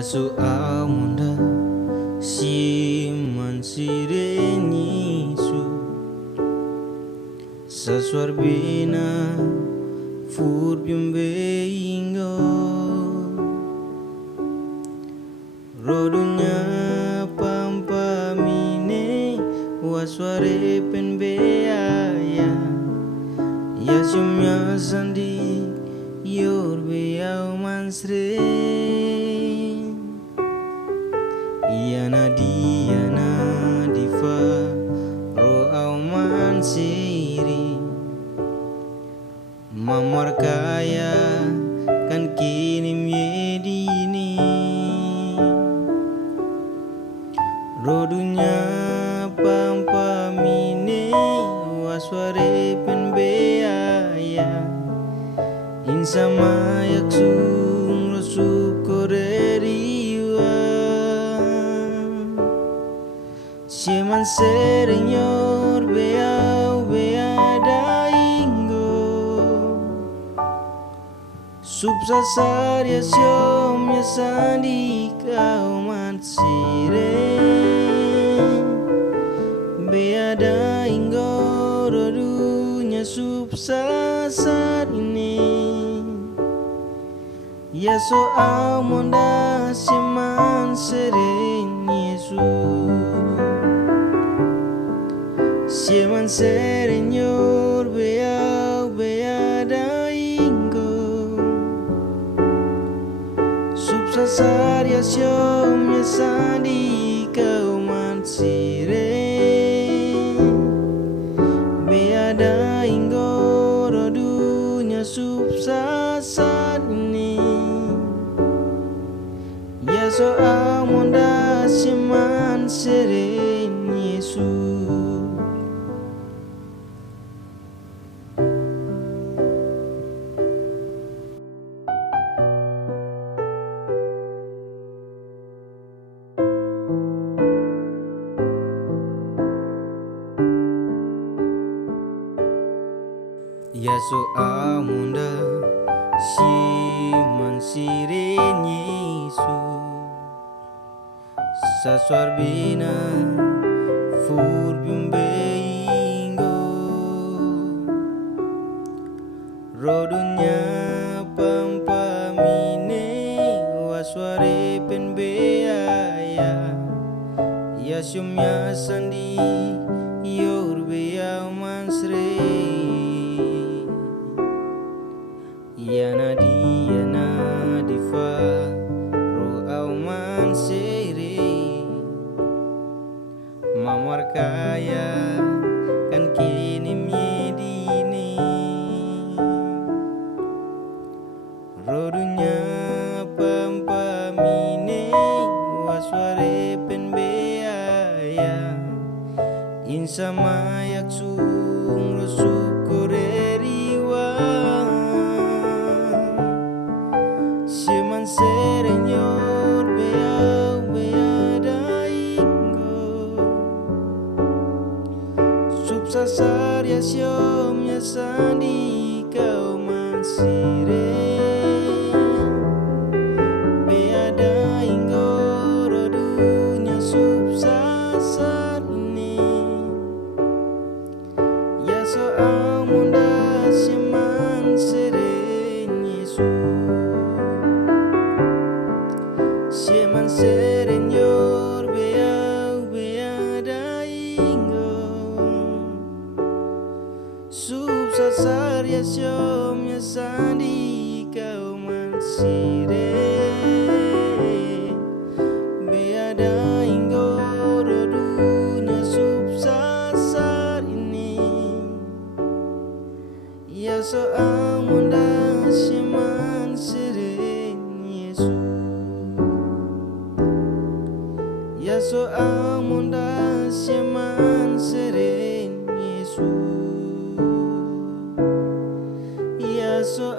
Yaso amunda siman sireni su saswar bina fur ingo rodunya pampa mine wasware pen beaya yasumya sandi yor beyau mansre yana difa ro au mansiri mamar kaya kan kini miedini rodunya pampa mine wasware pen beaya insama yaksung rosukoreriwa Sieman serenyor beau beada ingo subsasar ya siom ya sandi kau mansire beada ingo rodunya subsasar ini ya so amonda siman seren Yesus Sieman serenyor beau beada ingo subsasar ya siom ya sandi kau mansire beada ingo rodunya subsasar ini ya so amonda siman seren Yesus Yaso amunda siman siren Yesus saswar bina fur bimbeingo rodunya pampa mine wasware pen beaya yasumya sandi yor beau mansre yana difa ro au mansere mamar kaya kan kini miedini rodunya pampa mine wasware pen beaya insama yaksung rosukoreriwa Sieman serenyor beau beada ingo subsasar ya siom ya sandi kau mansire beada ingo rodunya subsasar ini ya so amunda sieman seren Yesus Sieman serenyor beau beada ingo subsasar ya siom ya sandi kau mansire beada ingo rodunya subsasar ini ya so amonda sieman seren Yesus Ya so amonda sieman seren Yesus Ya so